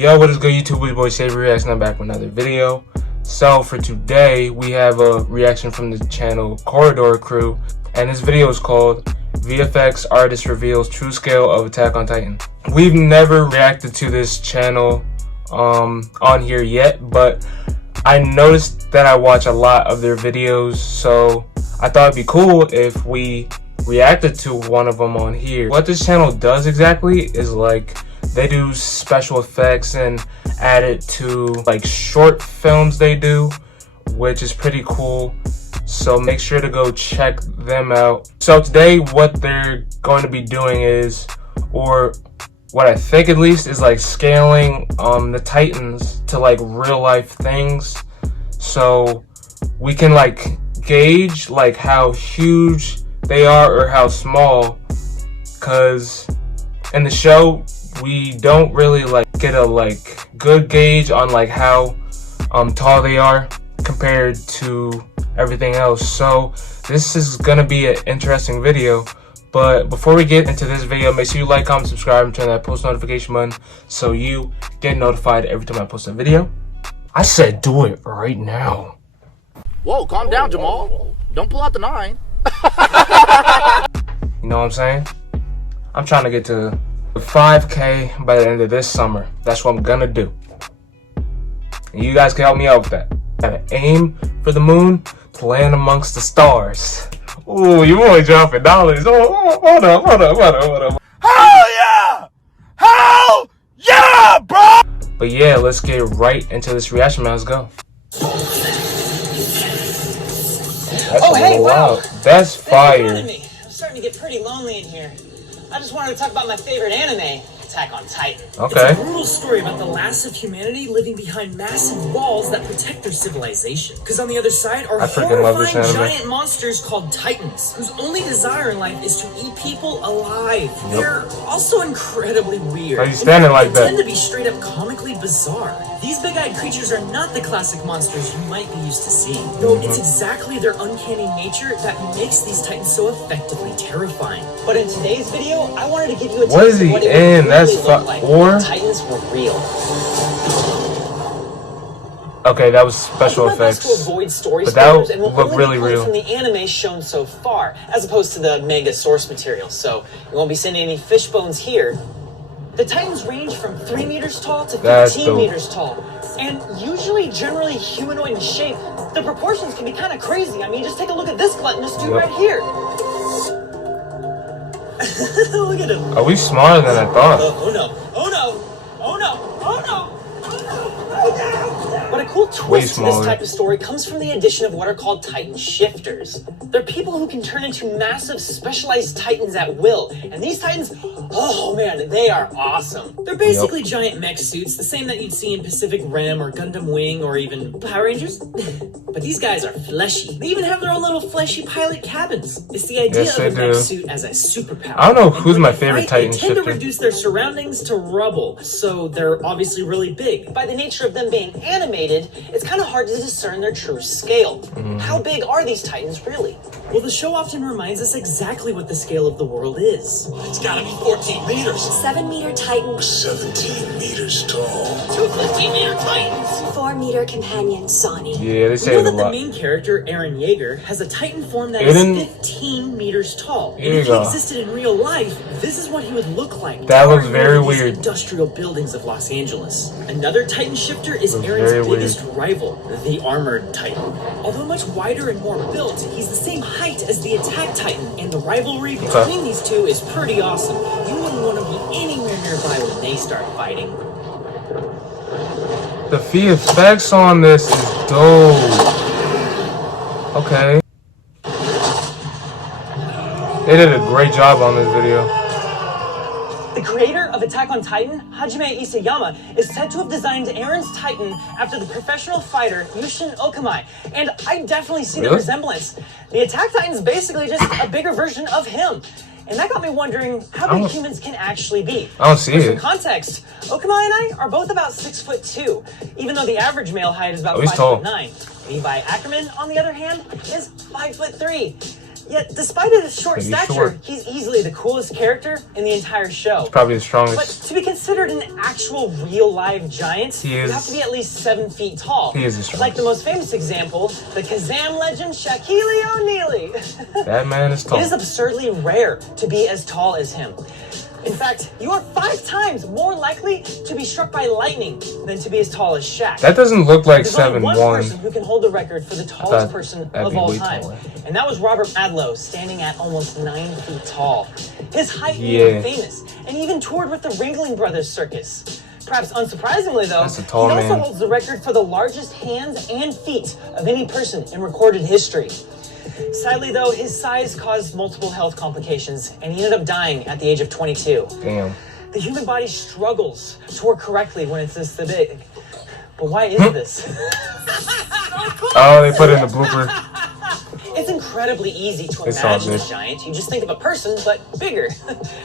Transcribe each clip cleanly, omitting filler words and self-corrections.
Yo, what is good, YouTube? It's your boy SavyReacts, and I'm back with another video. So for today, we have a reaction from the channel Corridor Crew, and this video is called VFX Artist Reveals True Scale of Attack on Titan. We've never reacted to this channel on here yet, but I noticed that I watch a lot of their videos, so I thought it'd be cool if we reacted to one of them on here. What this channel does exactly is like they do special effects and add it to like short films they do, which is pretty cool. So make sure to go check them out. So today what they're going to be doing is, or what I think at least, is like scaling the Titans to like real life things, so we can like gauge like how huge they are or how small, because in the show we don't really like get a like good gauge on like how tall they are compared to everything else. So this is gonna be an interesting video, but before we get into this video, make sure you like, comment, subscribe, and turn that post notification button so you get notified every time I post a video. I said do it right now. Whoa, calm down, Jamal. Don't pull out the 9. You know what I'm saying? I'm trying to get to 5K by the end of this summer. That's what I'm gonna do. And you guys can help me out with that. Gotta aim for the moon to land amongst the stars. Ooh, you boy dropping dollars. Oh, hold up. Hell yeah! Hell yeah, bro! But yeah, let's get right into this reaction, man. Let's go. That's hey, wow. Loud. That's fire. I'm starting to get pretty lonely in here. I just wanted to talk about my favorite anime, Attack on Titan. Okay. It's a brutal story about the last of humanity living behind massive walls that protect their civilization. Because on the other side are horrifying giant monsters called Titans, whose only desire in life is to eat people alive. Yep. They're also incredibly weird. Are you standing like that? They tend to be straight up comically bizarre. These big-eyed creatures are not the classic monsters you might be used to seeing. No, it's exactly their uncanny nature that makes these Titans so effectively terrifying. But in today's video, I wanted to give you a what is taste he of what it in? really That's like or Titans were real. Okay, that was special effects. To avoid story but that spoilers, and we'll looked only really be pulling real from the anime shown so far, as opposed to the manga source material. So you won't be seeing any fish bones here. The Titans range from 3 meters tall to 15 meters tall, and usually generally humanoid in shape. The proportions can be kind of crazy. I mean, just take a look at this gluttonous dude right here. Look at him. Are we smarter than I thought? Oh no! Oh no! Oh no! Oh no! But a cool twist to this type of story comes from the addition of what are called Titan shifters. They're people who can turn into massive specialized Titans at will. And these Titans, oh man, they are awesome. They're basically giant mech suits, the same that you'd see in Pacific Rim or Gundam Wing or even Power Rangers. But these guys are fleshy. They even have their own little fleshy pilot cabins. It's the idea of a mech suit as a superpower. I don't know who's my favorite Titan shifter. They tend to reduce their surroundings to rubble, so they're obviously really big. By the nature of them being animated, it's kind of hard to discern their true scale. How big are these Titans really? Well, the show often reminds us exactly what the scale of the world is. It's gotta be 14 meters. 7-meter Titan. 17 meters tall. 2 15-meter Titans. 4-meter companion Sonny. Yeah, they say You it know a that the lot. main character, Erenyeager, has a Titan form that is 15 meters tall. And if he existed in real life, this is what he would look like. That looks very weird. Industrial buildings of Los Angeles. Another Titan shifter is Eren's biggest rival, the Armored Titan. Although much wider and more built, he's the same height as the Attack Titan, and the rivalry between these two is pretty awesome. You wouldn't want to be anywhere nearby when they start fighting. The VFX on this is dope. Okay. They did a great job on this video. The creator of Attack on Titan, Hajime Isayama, is said to have designed Eren's Titan after the professional fighter Yushin Okamai, and I definitely see the resemblance. The Attack Titan is basically just a bigger version of him. And that got me wondering how big humans can actually be. I don't see it. For context, Okamai and I are both about 6'2", even though the average male height is about 5'9". Levi Ackerman, on the other hand, is 5'3". Yet, despite his short Pretty stature, short. he's easily the coolest character in the entire show. He's probably the But strongest. to be considered an actual real live giant, He you is- have to be at least 7 feet tall. He is the strongest. Like the most famous example, the Kazam legend Shaquille O'Neal. That man is It tall. is absurdly rare to be as tall as him. In fact, you are 5 times more likely to be struck by lightning than to be as tall as Shaq. That doesn't look like There's only one 7'1". person who can hold the record for the tallest person that'd of be all way time. taller. And that was Robert Adlow, standing at almost 9 feet tall. His height made Yeah. him famous, and he even toured with the Ringling Brothers Circus. Perhaps unsurprisingly, though, That's a tall he also man. holds the record for the largest hands and feet of any person in recorded history. Sadly, though, his size caused multiple health complications, and he ended up dying at the age of 22. Damn. The human body struggles to work correctly when it's this big. But why is this? Oh, they put in the blooper. It's incredibly easy to It's all imagine a good. giant. You just think of a person, but bigger.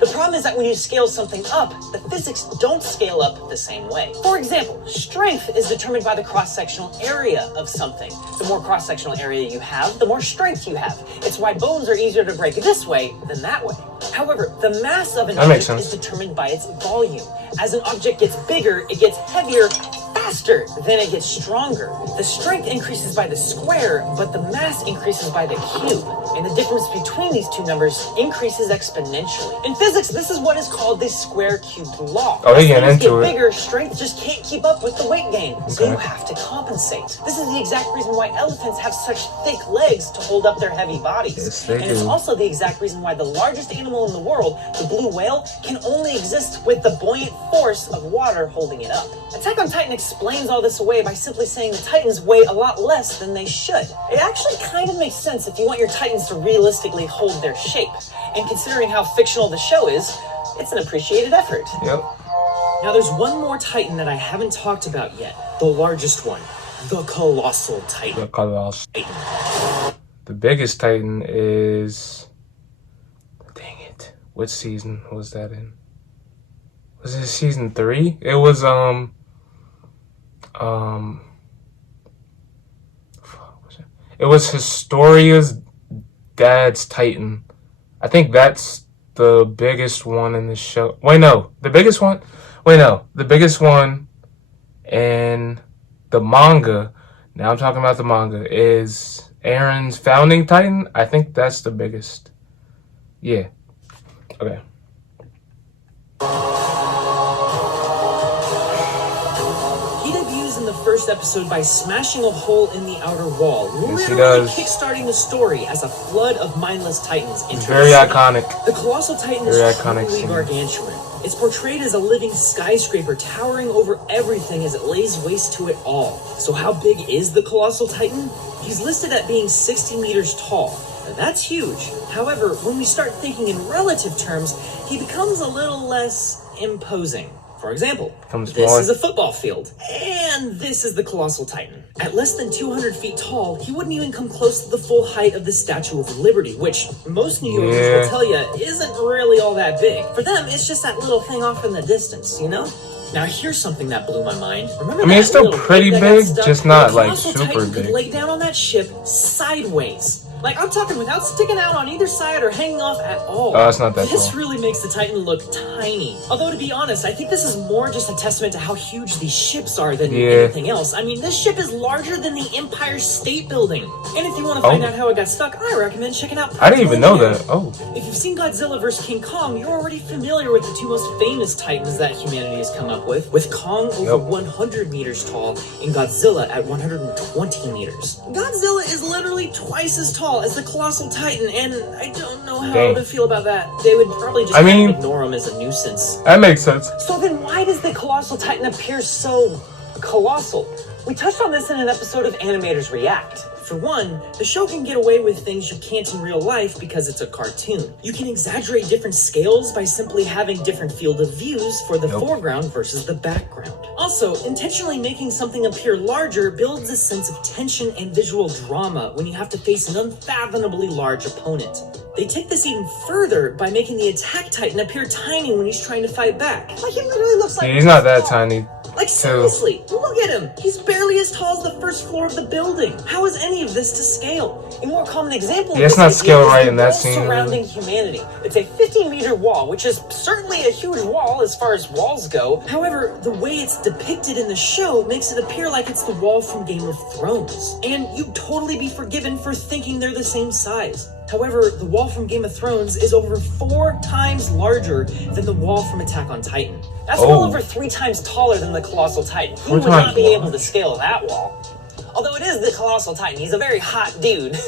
The problem is that when you scale something up, the physics don't scale up the same way. For example, strength is determined by the cross-sectional area of something. The more cross-sectional area you have, the more strength you have. It's why bones are easier to break this way than that way. However, the mass of an That makes object is sense. determined by its volume. As an object gets bigger, it gets heavier faster than it gets stronger. The strength increases by the square, but the mass increases by the cube. And the difference between these two numbers increases exponentially. In physics, this is what is called the square-cubed law. Oh, they As get things into it. bigger, strength just can't keep up with the weight gain. So Okay. you have to compensate. This is the exact reason why elephants have such thick legs to hold up their heavy bodies. Yes, they and it's do. also the exact reason why the largest animal in the world, the blue whale, can only exist with the buoyant force of water holding it up. Attack on Titan explains all this away by simply saying the Titans weigh a lot less than they should. It actually kind of makes sense if you want your Titans to realistically hold their shape. And considering how fictional the show is, it's an appreciated effort. Yep. Now there's one more Titan that I haven't talked about yet. The largest one. The Colossal Titan. The Colossal. The biggest Titan is... Dang it. What season was that in? Was it season 3? It was, it was Historia's dad's Titan. I think that's the biggest one in the show. Wait, no. The biggest one? Wait, no. The biggest one in the manga, now I'm talking about the manga, is Eren's Founding Titan. I think that's the biggest. Yeah. Okay. He debuts in the first episode by smashing a hole in the outer wall, Yes, he literally does. kickstarting the story as a flood of mindless titans It's enter very the city. iconic. The Colossal Titan Very is iconic truly scene. gargantuan. It's portrayed as a living skyscraper towering over everything as it lays waste to it all. So how big is the Colossal Titan? He's listed at being 60 meters tall. Now, that's huge. However, when we start thinking in relative terms, he becomes a little less imposing. For example, Becomes this smaller. is a football field, and this is the Colossal Titan. At less than 200 feet tall, he wouldn't even come close to the full height of the Statue of Liberty, which most New Yorkers Yeah. will tell you isn't really all that big. For them, it's just that little thing off in the distance, you know? Now here's something that blew my mind. Remember I mean, that it's still little pretty kid that got big, stuck? just not, The like, Colossal super Titan big. could lay down on that ship sideways. Like, I'm talking without sticking out on either side or hanging off at all. Oh, it's not that This tall. really makes the Titan look tiny. Although, to be honest, I think this is more just a testament to how huge these ships are than Yeah. anything else. I mean, this ship is larger than the Empire State Building. And if you want to find Oh. out how it got stuck, I recommend checking out I didn't even know Practical that. Oh. If you've seen Godzilla vs. King Kong, you're already familiar with the two most famous Titans that humanity has come up with Kong over Yep. 100 meters tall and Godzilla at 120 meters. Godzilla is literally twice as tall as the Colossal Titan, and I don't know how Dang. to feel about that. They would probably just I mean- ignore him as a nuisance. That makes sense. So then why does the Colossal Titan appear so colossal? We touched on this in an episode of Animators React. For one, the show can get away with things you can't in real life because it's a cartoon. You can exaggerate different scales by simply having different field of views for the Nope. foreground versus the background. Also, intentionally making something appear larger builds a sense of tension and visual drama when you have to face an unfathomably large opponent. They take this even further by making the Attack Titan appear tiny when he's trying to fight back. Like, he literally looks like... Yeah, he's not that tiny. Like, seriously, look at him. He's barely as tall as the first floor of the building. How is any of this to scale? A more common example of it's this not idea scale is right the in that wall scene, surrounding really. humanity. It's a 50-meter wall, which is certainly a huge wall as far as walls go. However, the way it's depicted in the show makes it appear like it's the wall from Game of Thrones. And you'd totally be forgiven for thinking they're the same size. However, the wall from Game of Thrones is over 4 times larger than the wall from Attack on Titan. That's well over 3 times taller than the Colossal Titan. He would not be able to scale that wall. Although it is the Colossal Titan, he's a very hot dude.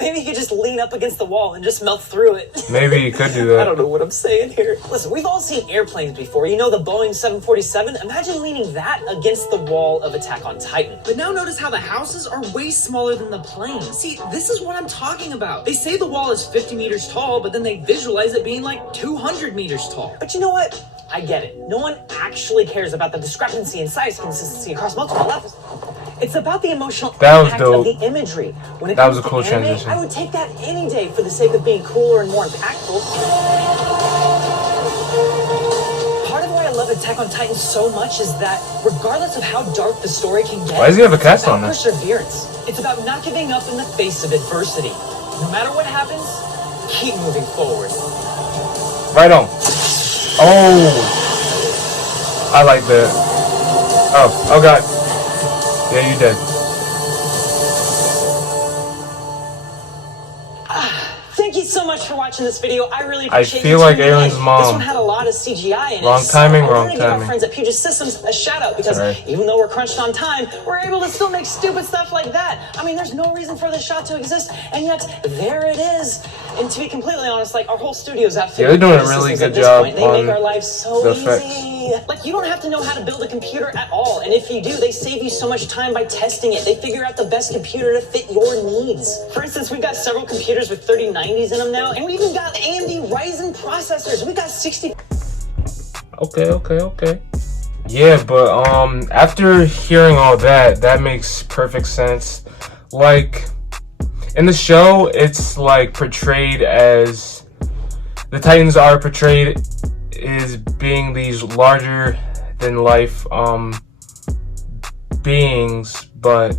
Maybe he could just lean up against the wall and just melt through it. Maybe he could do that. I don't know what I'm saying here. Listen, we've all seen airplanes before. You know the Boeing 747? Imagine leaning that against the wall of Attack on Titan. But now notice how the houses are way smaller than the planes. See, this is what I'm talking about. They say the wall is 50 meters tall, but then they visualize it being like 200 meters tall. But you know what? I get it. No one actually cares about the discrepancy in size consistency across multiple levels. It's about the emotional impact of the imagery. When it comes to cool anime, transition. I would take that any day for the sake of being cooler and more impactful. Part of why I love Attack on Titan so much is that regardless of how dark the story can get, Why does he have a cast on it's about perseverance. It's about not giving up in the face of adversity. No matter what happens, keep moving forward. Right on. Oh, I like that. Oh God. Yeah, you did. Thank you so much for watching this video. I really appreciate it. I feel like Eren's mom. This one had a lot of CGI in it. Wrong timing, so I wrong wanted to give our timing. friends at Puget Systems a shout out because even though we're crunched on time, we're able to still make stupid stuff like that. I mean, there's no reason for this shot to exist, and yet there it is. And to be completely honest, like our whole studio's outfitted. Yeah, they're doing with a really systems good at this job point. They on make our lives so the easy. effects. Like you don't have to know how to build a computer at all, and if you do, they save you so much time by testing it. They figure out the best computer to fit your needs. For instance, we've got several computers with 3090s in them now, and we even got AMD Ryzen processors. We got 60. Okay. Yeah, but after hearing all that, that makes perfect sense. Like in the show, it's like portrayed as the Titans are portrayed as being these larger than life beings, but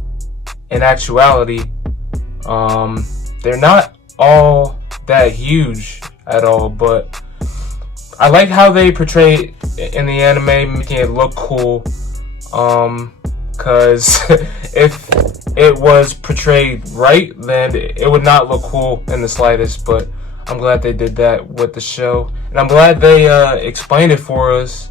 in actuality, they're not all that huge at all. But I like how they portray it in the anime, making it look cool, cause if it was portrayed right, then it would not look cool in the slightest. But I'm glad they did that with the show, and I'm glad they explained it for us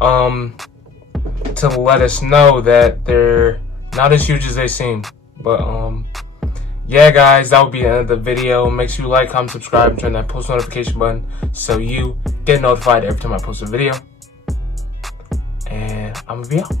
to let us know that they're not as huge as they seem. But yeah, guys, that would be the end of the video. Make sure you like, comment, subscribe, and turn that post notification button so you get notified every time I post a video. And I'm gonna be out.